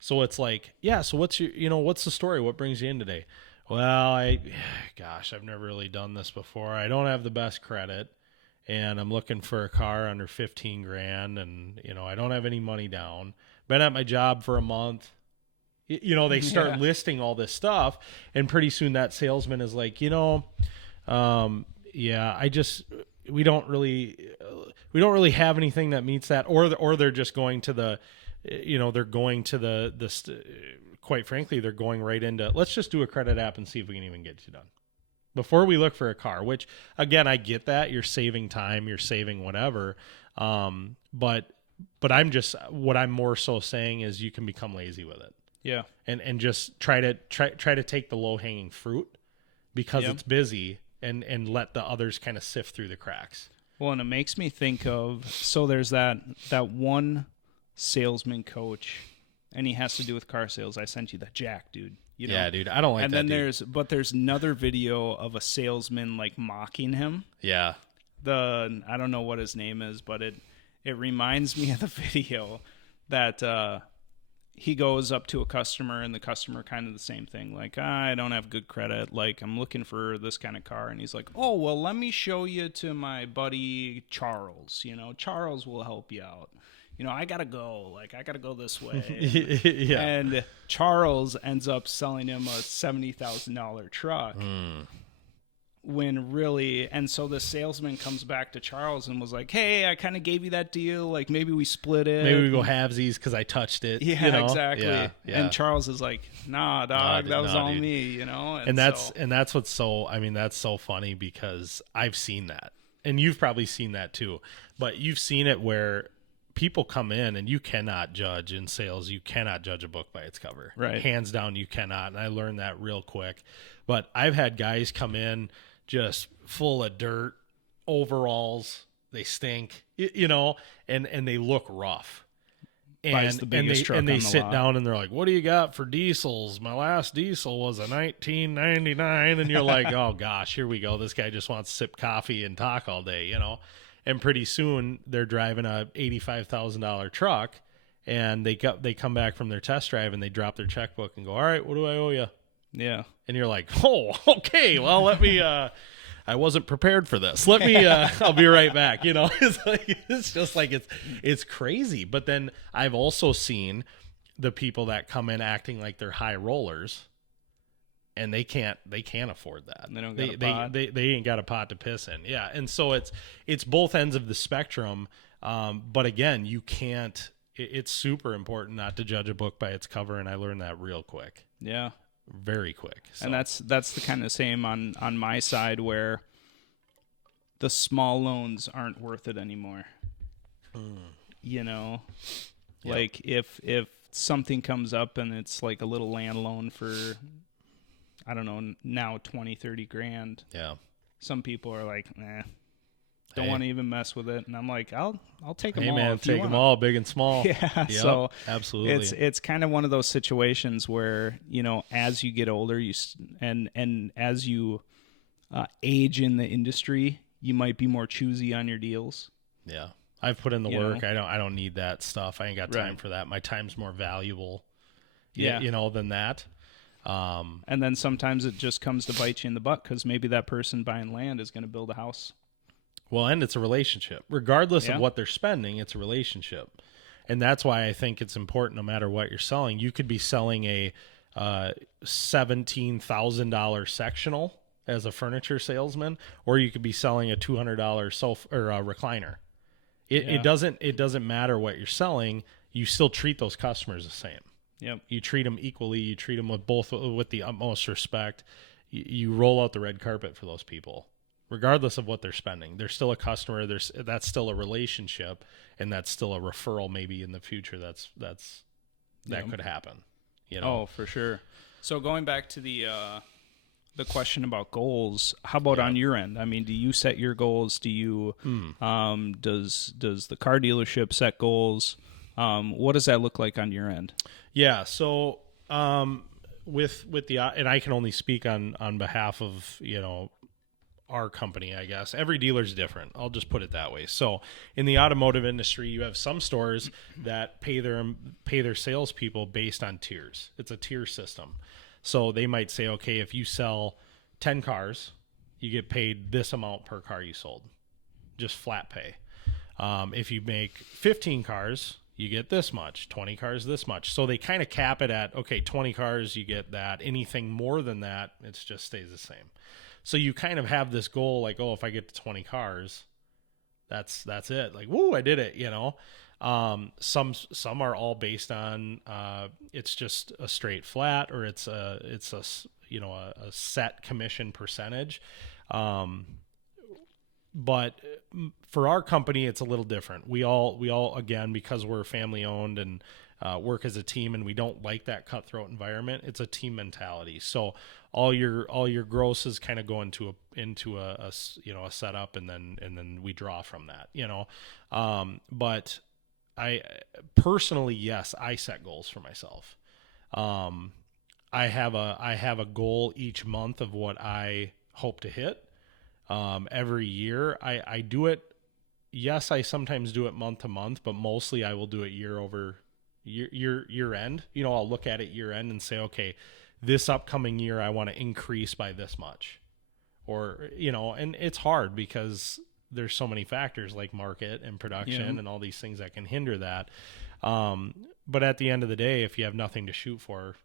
So it's like, yeah, so what's the story? What brings you in today? Well, I've never really done this before. I don't have the best credit, and I'm looking for a car under 15 grand, and, I don't have any money down. Been at my job for a month. They start listing all this stuff, and pretty soon that salesman is like, we don't really have anything that meets that, or they're just going to the, quite frankly, they're going right into, let's just do a credit app and see if we can even get you done before we look for a car, which, again, I get that you're saving time, you're saving whatever. But what I'm more so saying is you can become lazy with it. Yeah. And just try to take the low hanging fruit because it's busy, and let the others kind of sift through the cracks. Well, and it makes me think of, so there's that one salesman coach, and he has to do with car sales. I sent you that Jack, dude. Yeah, dude. I don't like that. And then there's another video of a salesman like mocking him. Yeah. I don't know what his name is, but it reminds me of the video that he goes up to a customer, and the customer kind of the same thing, like, I don't have good credit, like, I'm looking for this kind of car. And he's like, oh, well, let me show you to my buddy Charles. Charles will help you out. I gotta go this way. Yeah. And Charles ends up selling him a $70,000 truck. When really, and so the salesman comes back to Charles and was like, hey, I kind of gave you that deal. Like, maybe we split it. Maybe we go halvesies because I touched it. Yeah, exactly. Yeah. And Charles is like, nah, dog, that was all me, And that's what's so, that's so funny, because I've seen that. And you've probably seen that too. But you've seen it where people come in, and you cannot judge in sales. You cannot judge a book by its cover. Right. Hands down, you cannot. And I learned that real quick. But I've had guys come in just full of dirt, overalls, they stink, and they look rough. And they sit down and they're like, what do you got for diesels? My last diesel was a 1999. And you're like, oh gosh, here we go. This guy just wants to sip coffee and talk all day, And pretty soon they're driving a $85,000 truck, and they come back from their test drive, and they drop their checkbook and go, all right, what do I owe you? Yeah. And you're like, oh, okay, well, let me, I wasn't prepared for this. Let me, I'll be right back. It's just like, it's crazy. But then I've also seen the people that come in acting like they're high rollers, and they can't afford that. They don't got a pot. They ain't got a pot to piss in. Yeah. And so it's both ends of the spectrum. But again, you can't, it's super important not to judge a book by its cover. And I learned that real quick. Yeah. Very quick. So. And that's the kind of same on my side, where the small loans aren't worth it anymore. Like if something comes up and it's like a little land loan for, I don't know, now 20, 30 grand. Yeah. Some people are like, don't want to even mess with it. And I'm like, I'll take them all. Hey man, take them all, big and small. Yeah. Yep, so absolutely. It's kind of one of those situations where, as you get older, and as you age in the industry, you might be more choosy on your deals. Yeah. I've put in the work. I don't need that stuff. I ain't got time for that. My time's more valuable, than that. And then sometimes it just comes to bite you in the butt because maybe that person buying land is going to build a house. Well, and it's a relationship. Regardless of what they're spending, it's a relationship. And that's why I think it's important no matter what you're selling. You could be selling a $17,000 sectional as a furniture salesman, or you could be selling a $200 sofa or a recliner. It doesn't matter what you're selling. You still treat those customers the same. Yep. You treat them equally. You treat them with the utmost respect. You roll out the red carpet for those people, regardless of what they're spending. They're still a customer. That's still a relationship, and that's still a referral. Maybe in the future, that could happen. Oh, for sure. So going back to the question about goals, how about on your end? I mean, do you set your goals? Do you does the car dealership set goals? What does that look like on your end? Yeah. So with the and I can only speak on behalf of our company, I guess. Every dealer's different. I'll just put it that way. So in the automotive industry, you have some stores that pay their salespeople based on tiers. It's a tier system. So they might say, okay, if you sell 10 cars, you get paid this amount per car you sold, just flat pay. If you make 15 cars, you get this much, 20 cars, this much. So they kind of cap it at, okay, 20 cars, you get that. Anything more than that, it just stays the same. So you kind of have this goal like, oh, if I get to 20 cars, that's it. Like, woo, I did it, Some are all based on it's just a straight flat, or it's a set commission percentage. But for our company, it's a little different. We all again, because we're family owned and work as a team, and we don't like that cutthroat environment. It's a team mentality. So all your grosses kind of go into a setup, and then we draw from that. But I personally, yes, I set goals for myself. I have a goal each month of what I hope to hit. Every year I do it. Yes, I sometimes do it month to month, but mostly I will do it year over year end. I'll look at it year end and say, okay, this upcoming year I want to increase by this much, or, and it's hard because there's so many factors like market and production and all these things that can hinder that. But at the end of the day, if you have nothing to shoot for,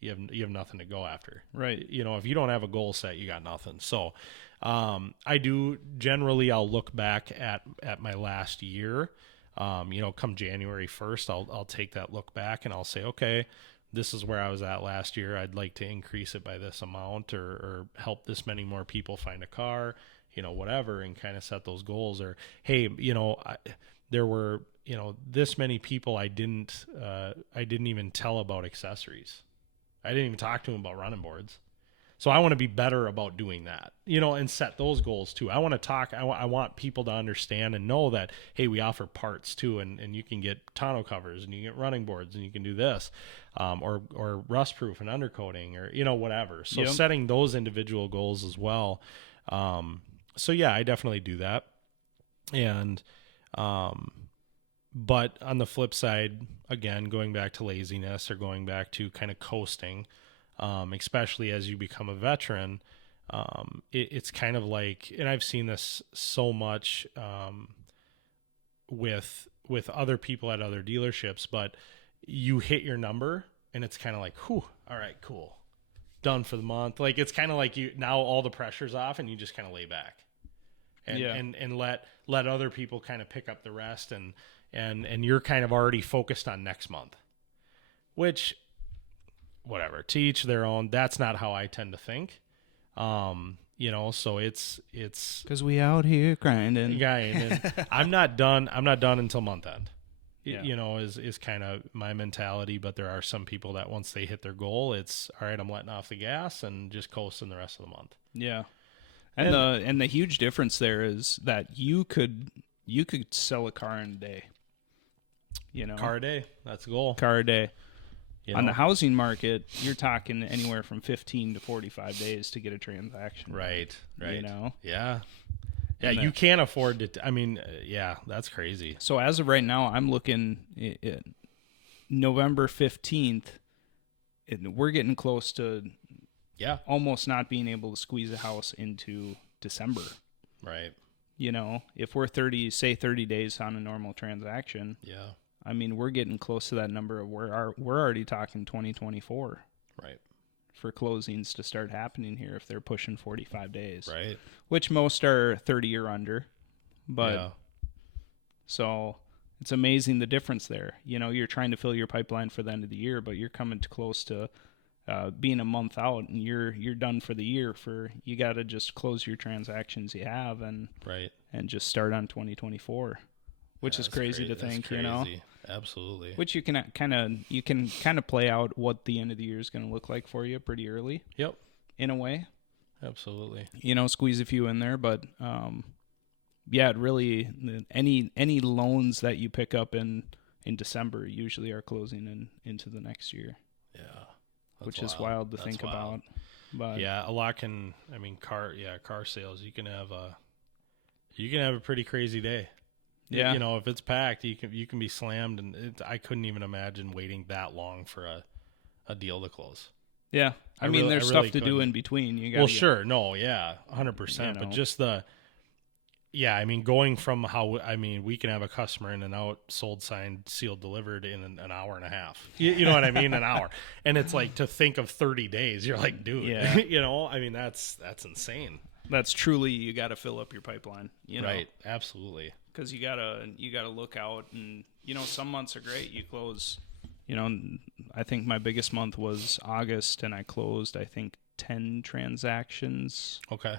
you have nothing to go after. Right. If you don't have a goal set, you got nothing. So, I do generally, I'll look back at my last year, come January 1st, I'll take that look back and I'll say, okay, this is where I was at last year. I'd like to increase it by this amount, or help this many more people find a car, whatever, and kind of set those goals. Or, hey, there were, this many people I didn't even tell about accessories. I didn't even talk to them about running boards. So I want to be better about doing that, and set those goals too. I want to talk. I want people to understand and know that, hey, we offer parts too, and you can get tonneau covers, and you get running boards, and you can do this, or rust proof and undercoating, or whatever. So setting those individual goals as well. So yeah, I definitely do that. And but on the flip side, again, going back to laziness, or going back to kind of coasting. Especially as you become a veteran, it's kind of like, and I've seen this so much with other people at other dealerships, but you hit your number and it's kind of like, whew, all right, cool, done for the month. Like, it's kind of like now all the pressure's off and you just kind of lay back and let other people kind of pick up the rest, and you're kind of already focused on next month, which, whatever, to each their own. That's not how I tend to think. So it's because we out here grinding. I'm not done until month end. Is kind of my mentality. But there are some people that once they hit their goal, it's all right, I'm letting off the gas and just coasting the rest of the month. Yeah. And the huge difference there is that you could sell a car in a day. Car a day. That's the goal. Car a day. On the housing market, you're talking anywhere from 15 to 45 days to get a transaction. Right. Yeah. Yeah, you can't afford to. I mean, yeah, that's crazy. So as of right now, I'm looking at November 15th. We're getting close to almost not being able to squeeze a house into December. Right. You know, if we're 30 days on a normal transaction. Yeah. I mean, we're getting close to that number of we're already talking 2024. Right. For closings to start happening here if they're pushing 45 days. Right. Which most are 30 or under. But so it's amazing the difference there. You know, you're trying to fill your pipeline for the end of the year, but you're coming close to being a month out, and you're done for the year. You got to just close your transactions you have and just start on 2024, which is crazy to think. Crazy. You know. Absolutely. Which you can kind of play out what the end of the year is going to look like for you pretty early. Yep. In a way. Absolutely. You know, squeeze a few in there, but it really any loans that you pick up in December usually are closing into the next year. Yeah. Which is wild to think about. But yeah, a lot can. I mean, car sales. You can have a pretty crazy day. Yeah, you know, if it's packed, you can be slammed, and I couldn't even imagine waiting that long for a deal to close. Yeah, I mean, there's stuff to do in between. You got sure, no, yeah, 100%. But just I mean, going from we can have a customer in and out, sold, signed, sealed, delivered in an hour and a half. You know what I mean? An hour, and it's like to think of 30 days. You're like, dude, you know, I mean, that's insane. That's truly, you got to fill up your pipeline. You know? Right, absolutely. Because you gotta look out, and you know, some months are great. You close, you know, I think my biggest month was August, and I closed 10 transactions. Okay.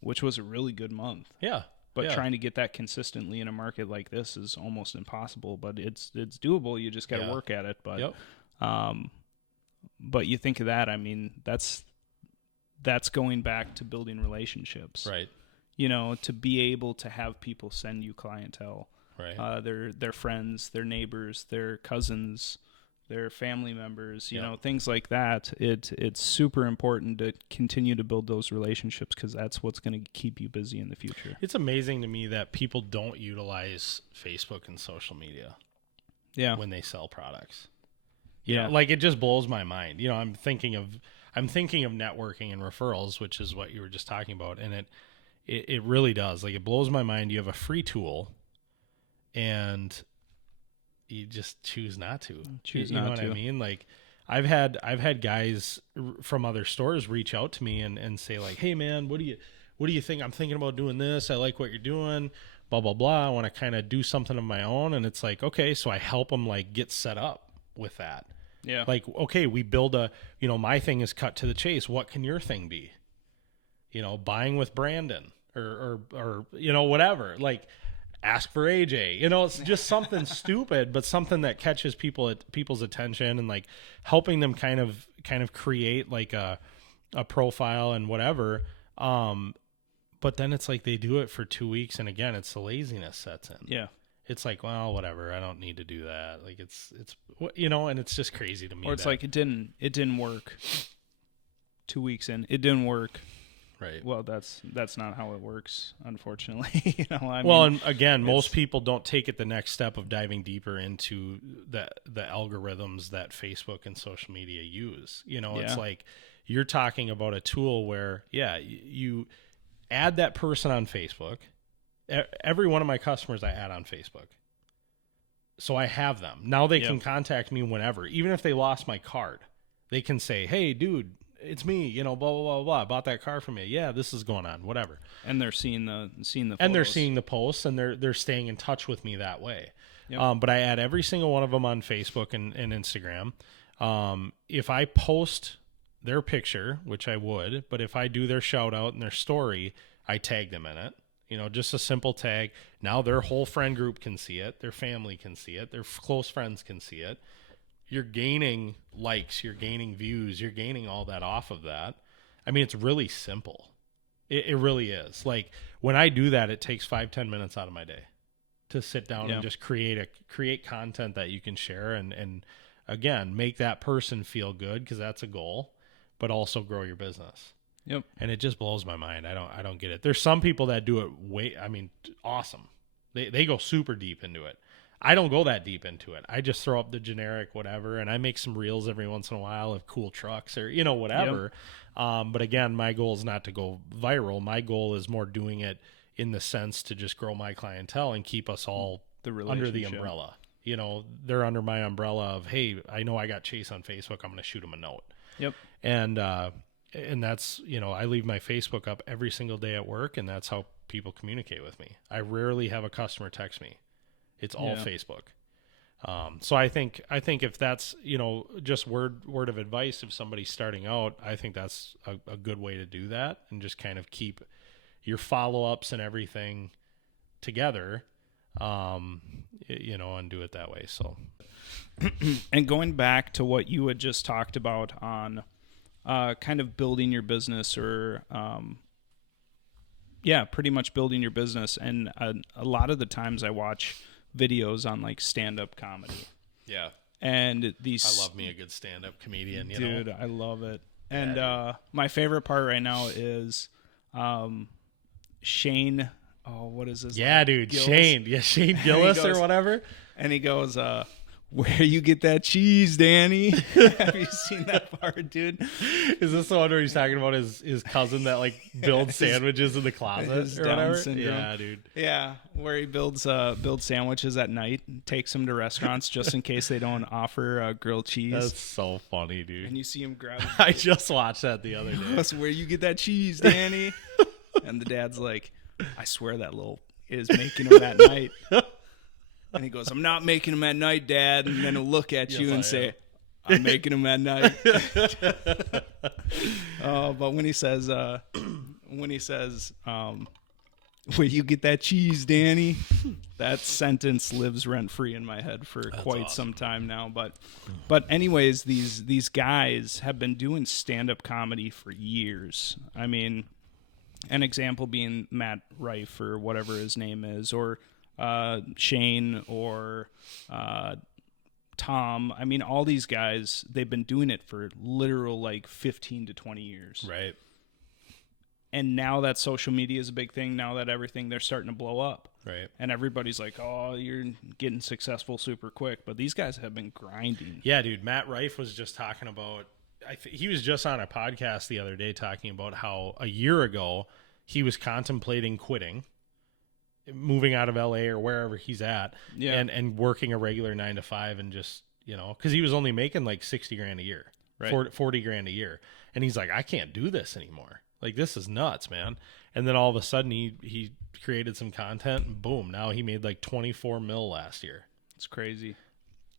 Which was a really good month. Yeah. But trying to get that consistently in a market like this is almost impossible. But it's doable. You just got to work at it. But but you think of that. I mean, that's going back to building relationships. Right. You know, to be able to have people send you clientele, right? Their friends, their neighbors, their cousins, their family members, you know, things like that. It's super important to continue to build those relationships because that's what's going to keep you busy in the future. It's amazing to me that people don't utilize Facebook and social media, when they sell products. You know, like it just blows my mind. You know, I'm thinking of networking and referrals, which is what you were just talking about, and it really does. Like, it blows my mind. You have a free tool, and you just choose not to. You know what I mean? Like, I've had guys from other stores reach out to me and say like, "Hey man, what do you think? I'm thinking about doing this. I like what you're doing. Blah blah blah. I want to kind of do something of my own." And it's like, okay, so I help them like get set up with that. Yeah. Like, okay, we build my thing is cut to the chase. What can your thing be? You know, buying with Brandon or you know, whatever. Like, ask for AJ. You know, it's just something stupid, but something that catches people's attention, and like helping them kind of create like a profile and whatever. But then it's like they do it for 2 weeks, and again, it's the laziness sets in. Yeah. It's like, well, whatever. I don't need to do that. Like, it's you know, and it's just crazy to me. Or it's like it didn't work. 2 weeks in, it didn't work. Right. Well, that's not how it works, unfortunately. You know, and again, most people don't take it the next step of diving deeper into the algorithms that Facebook and social media use. You know, it's like you're talking about a tool where, you add that person on Facebook. Every one of my customers I add on Facebook. So I have them. Now they can contact me whenever. Even if they lost my card, they can say, "Hey, dude, it's me, you know, blah, blah, blah, blah. I bought that car from you. Yeah, this is going on, whatever." And they're seeing the photos. And they're seeing the posts, and they're staying in touch with me that way. Yep. But I add every single one of them on Facebook and Instagram. If I post their picture, which I would, but if I do their shout out and their story, I tag them in it. You know, just a simple tag. Now their whole friend group can see it. Their family can see it. Their close friends can see it. You're gaining likes. You're gaining views. You're gaining all that off of that. I mean, it's really simple. It really is. Like, when I do that, it takes 5-10 minutes out of my day to sit down and just create content that you can share and again, make that person feel good, because that's a goal, but also grow your business. Yep. And it just blows my mind. I don't get it. There's some people that do it awesome. They go super deep into it. I don't go that deep into it. I just throw up the generic whatever, and I make some reels every once in a while of cool trucks or, whatever. Yep. But again, my goal is not to go viral. My goal is more doing it in the sense to just grow my clientele and keep us all under the umbrella. They're under my umbrella of, hey, I know I got Chase on Facebook. I'm going to shoot him a note. Yep. And that's, I leave my Facebook up every single day at work, and that's how people communicate with me. I rarely have a customer text me. It's all Facebook. So I think if that's, just word of advice if somebody's starting out, I think that's a good way to do that, and just kind of keep your follow-ups and everything together, and do it that way. So, and going back to what you had just talked about on kind of building your business or, pretty much building your business. And a lot of the times I watch videos on like stand-up comedy. Yeah. And I love me a good stand-up comedian, Dude, I love it. And my favorite part right now is Shane. Oh, what is his name? Yeah, dude. Gillis? Shane. Yeah, Shane Gillis or whatever. And he goes, where you get that cheese, Danny? Have you seen that part, dude? Is this the one where he's talking about his cousin that like builds sandwiches in the closet or whatever? Syndrome. Yeah, dude. Yeah, where he builds sandwiches at night and takes them to restaurants just in case they don't offer grilled cheese. That's so funny, dude. And you see him grab it. I just watched that the other day. That's where you get that cheese, Danny. And the dad's like, I swear that little is making him at night. And he goes, I'm not making them at night, Dad. And then he'll look at you and say, I'm making them at night. But when he says, where you get that cheese, Danny? That sentence lives rent free in my head for quite some time now. But anyways, these guys have been doing stand-up comedy for years. I mean, an example being Matt Rife or whatever his name is, or Shane or Tom. I mean, all these guys, they've been doing it for literal like 15 to 20 years. Right. And now that social media is a big thing, now that everything, they're starting to blow up. Right. And everybody's like, oh, you're getting successful super quick. But these guys have been grinding. Yeah, dude. Matt Rife was just talking about, he was just on a podcast the other day talking about how a year ago he was contemplating quitting, moving out of LA or wherever he's at, and working a regular 9 to 5 and just, because he was only making like $60,000 a year, right? $40,000 a year. And he's like, I can't do this anymore. Like, this is nuts, man. And then all of a sudden he created some content and boom, now he made like 24 mil last year. It's crazy.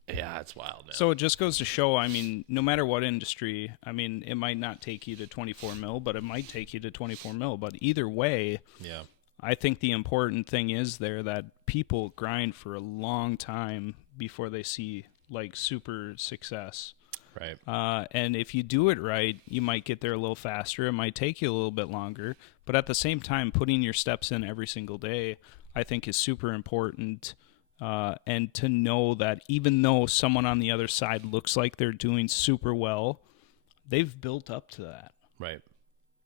Yeah, it's wild, man. So it just goes to show, I mean, no matter what industry, I mean, it might not take you to 24 mil, but it might take you to 24 mil. But either way, yeah, I think the important thing is there that people grind for a long time before they see like super success. Right. And if you do it right, you might get there a little faster. It might take you a little bit longer. But at the same time, putting your steps in every single day, I think is super important. And to know that even though someone on the other side looks like they're doing super well, they've built up to that. Right.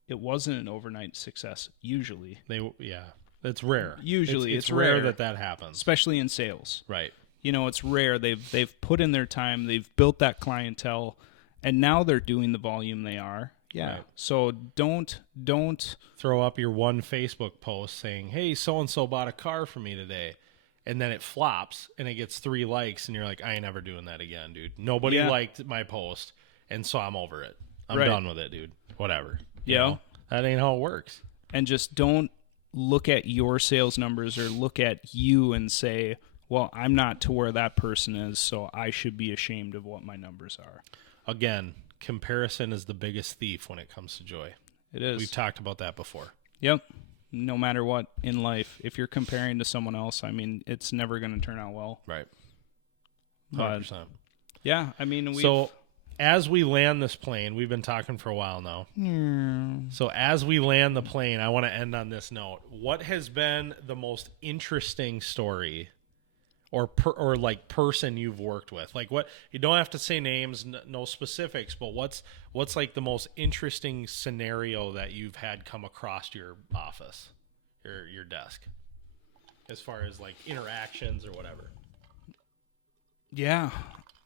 It wasn't an overnight success. Usually, it's rare. Usually, it's rare that happens, especially in sales. Right. It's rare. They've put in their time. They've built that clientele, and now they're doing the volume they are. Yeah. Right. So don't throw up your one Facebook post saying, "Hey, so and so bought a car for me today," and then it flops and it gets 3 likes, and you're like, "I ain't never doing that again, dude. Nobody liked my post, and so I'm over it. I'm done with it, dude. Whatever." Yeah. That ain't how it works. And just don't look at your sales numbers or look at you and say, well, I'm not to where that person is, so I should be ashamed of what my numbers are. Again, comparison is the biggest thief when it comes to joy. It is. We've talked about that before. Yep. No matter what in life, if you're comparing to someone else, I mean, it's never going to turn out well. Right. 100%. But, yeah, I mean, So as we land this plane, we've been talking for a while now. So as we land the plane, I want to end on this note. What has been the most interesting story or like person you've worked with. Like, what, you don't have to say names, no specifics, but what's like the most interesting scenario that you've had come across your office, your desk, as far as like interactions or whatever? Yeah.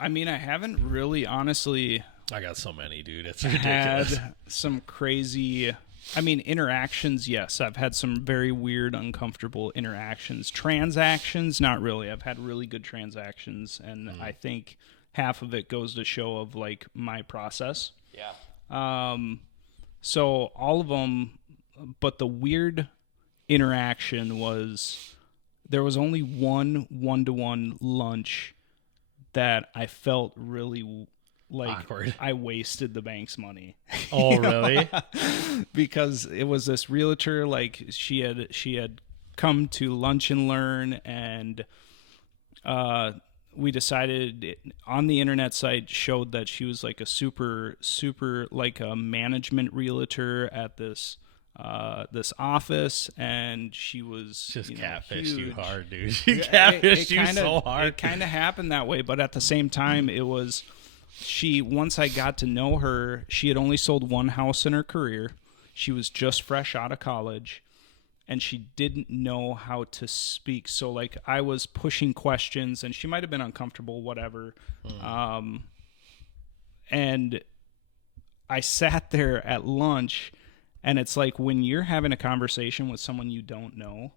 I mean, I haven't really, honestly. I got so many, dude. It's ridiculous. Had some crazy, I mean, interactions, yes. I've had some very weird, uncomfortable interactions. Transactions, not really. I've had really good transactions, and I think half of it goes to show of, like, my process. Yeah. So all of them, but the weird interaction was, there was only one-to-one lunch that I felt really like awkward. I wasted the bank's money. Oh, really? Because it was this realtor, like she had come to Lunch and Learn, and we decided on the internet site showed that she was like a super like a management realtor at this office, and she was just catfished huge. You hard, dude. She catfished you so hard. It kind of happened that way, but at the same time, it was once I got to know her, she had only sold one house in her career. She was just fresh out of college, and she didn't know how to speak. So like I was pushing questions, and she might have been uncomfortable, whatever. And I sat there at lunch. And it's like when you're having a conversation with someone you don't know,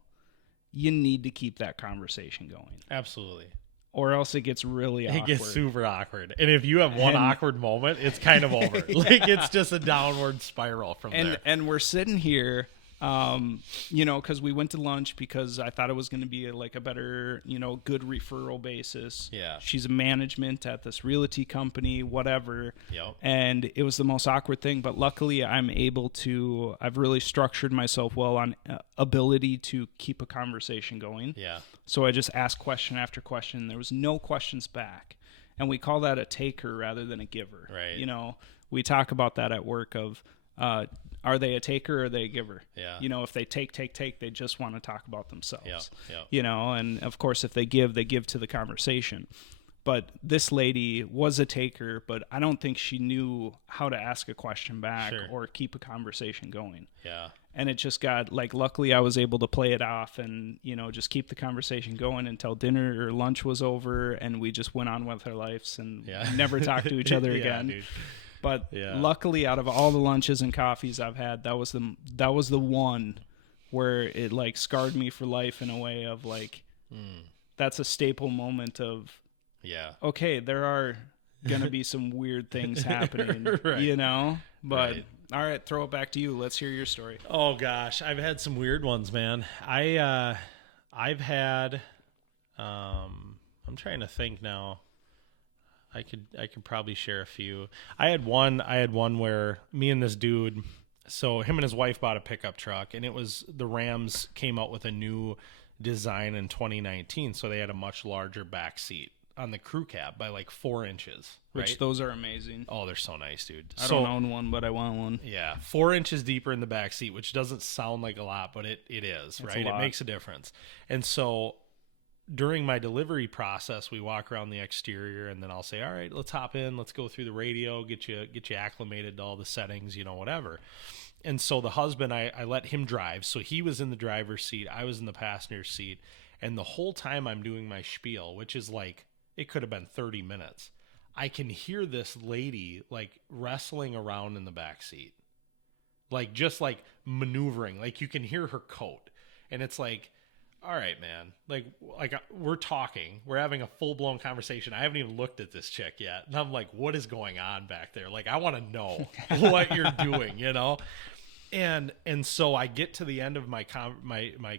you need to keep that conversation going. Absolutely. Or else it gets really awkward. It gets super awkward. And if you have one awkward moment, it's kind of over. Yeah. Like, it's just a downward spiral from there. And we're sitting here, because we went to lunch because I thought it was going to be like a better, good referral basis. Yeah. She's a management at this realty company, whatever. Yep. And it was the most awkward thing. But luckily I've really structured myself well on ability to keep a conversation going. Yeah. So I just asked question after question. There was no questions back. And we call that a taker rather than a giver. Right. We talk about that at work of, are they a taker or are they a giver? Yeah. If they take, they just want to talk about themselves. Yeah. And of course, if they give to the conversation. But this lady was a taker, but I don't think she knew how to ask a question back or keep a conversation going. Yeah. And it just got, like, luckily I was able to play it off and, just keep the conversation going until dinner or lunch was over, and we just went on with our lives and never talked to each other again. Dude. But luckily, out of all the lunches and coffees I've had, that was the one where it like scarred me for life in a way of like, that's a staple moment of, okay, there are gonna be some weird things happening, right. But all right, throw it back to you. Let's hear your story. Oh gosh, I've had some weird ones, man. I've had, I'm trying to think now. I could probably share a few. I had one where me and this dude, so him and his wife bought a pickup truck, and the Rams came out with a new design in 2019, so they had a much larger back seat on the crew cab by like 4 inches. Which those are amazing. Oh, they're so nice, dude. I don't own one, but I want one. Yeah, 4 inches deeper in the back seat, which doesn't sound like a lot, but it is, right? It makes a difference. And so during my delivery process, we walk around the exterior, and then I'll say, all right, let's hop in. Let's go through the radio, get you acclimated to all the settings, whatever. And so the husband, I let him drive. So he was in the driver's seat. I was in the passenger seat. And the whole time I'm doing my spiel, which is like, it could have been 30 minutes, I can hear this lady like wrestling around in the back seat, like just like maneuvering, like you can hear her coat. And it's like, all right, man, like we're talking, we're having a full-blown conversation. I haven't even looked at this chick yet. And I'm like, what is going on back there? Like, I want to know what you're doing, And so I get to the end of my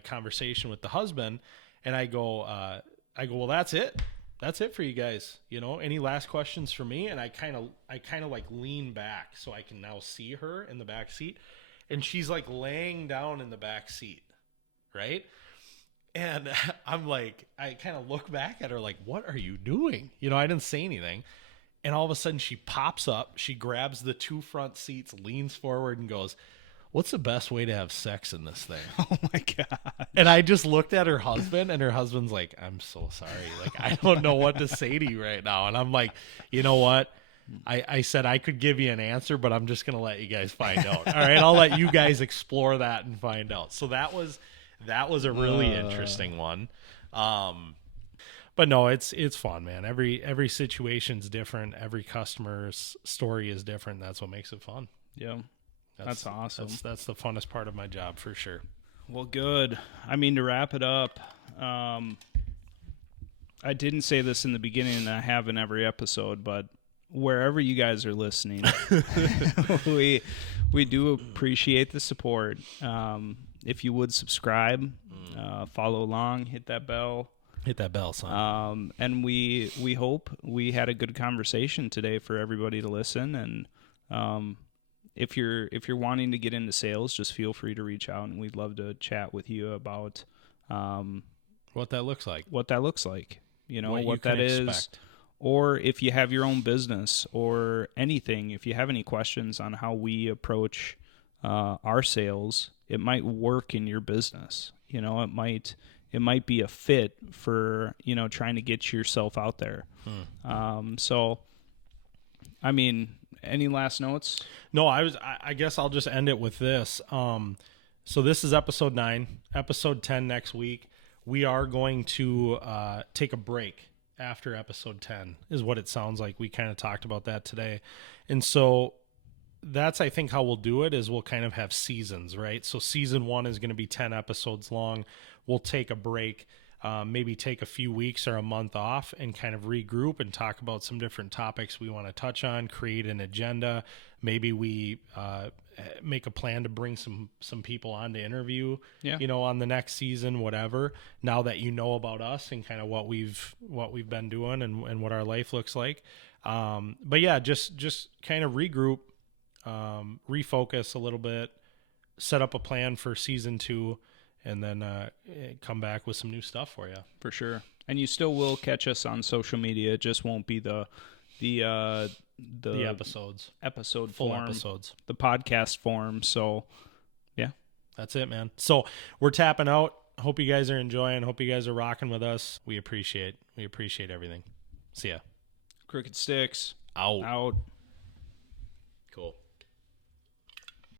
conversation with the husband, and I go, well, that's it. That's it for you guys. Any last questions for me? And I kind of like lean back so I can now see her in the back seat, and she's like laying down in the back seat, right? And I'm like, I kind of look back at her like, what are you doing? I didn't say anything. And all of a sudden she pops up, she grabs the 2 front seats, leans forward and goes, what's the best way to have sex in this thing? Oh my God. And I just looked at her husband, and her husband's like, I'm so sorry. Like, I don't know what to say to you right now. And I'm like, you know what? I said I could give you an answer, but I'm just going to let you guys find out. All right. I'll let you guys explore that and find out. So that was a really interesting one. But no, it's fun, man. Every situation's different. Every customer's story is different. That's what makes it fun. Yeah. That's awesome. That's the funnest part of my job for sure. Well, good. I mean, to wrap it up, I didn't say this in the beginning, and I have in every episode, but wherever you guys are listening, we do appreciate the support. If you would subscribe, follow along, hit that bell. Hit that bell, son. And we hope we had a good conversation today for everybody to listen. And if you're wanting to get into sales, just feel free to reach out, and we'd love to chat with you about what that looks like. You know, what that is. Expect. Or if you have your own business or anything, if you have any questions on how we approach our sales, it might work in your business. You know, it might be a fit for, you know, trying to get yourself out there. So, I mean, any last notes? No, I guess I'll just end it with this. So this is episode 9, episode 10 next week. We are going to take a break after episode 10 is what it sounds like. We kind of talked about that today. And so that's, I think, how we'll do it is we'll kind of have seasons, right? So season 1 is going to be 10 episodes long. We'll take a break, maybe take a few weeks or a month off and kind of regroup and talk about some different topics we want to touch on, create an agenda. Maybe we make a plan to bring some people on to interview, you know, on the next season, whatever, now that you know about us and kind of what we've been doing and what our life looks like. But yeah, just kind of regroup, refocus a little bit, set up a plan for season 2, and then come back with some new stuff for you. For sure. And you still will catch us on social media. It just won't be the episode full form, episodes, the podcast form. So yeah, that's it, man. So we're tapping out. Hope you guys are enjoying. Hope you guys are rocking with us. We appreciate everything. See ya. Crooked Stix out.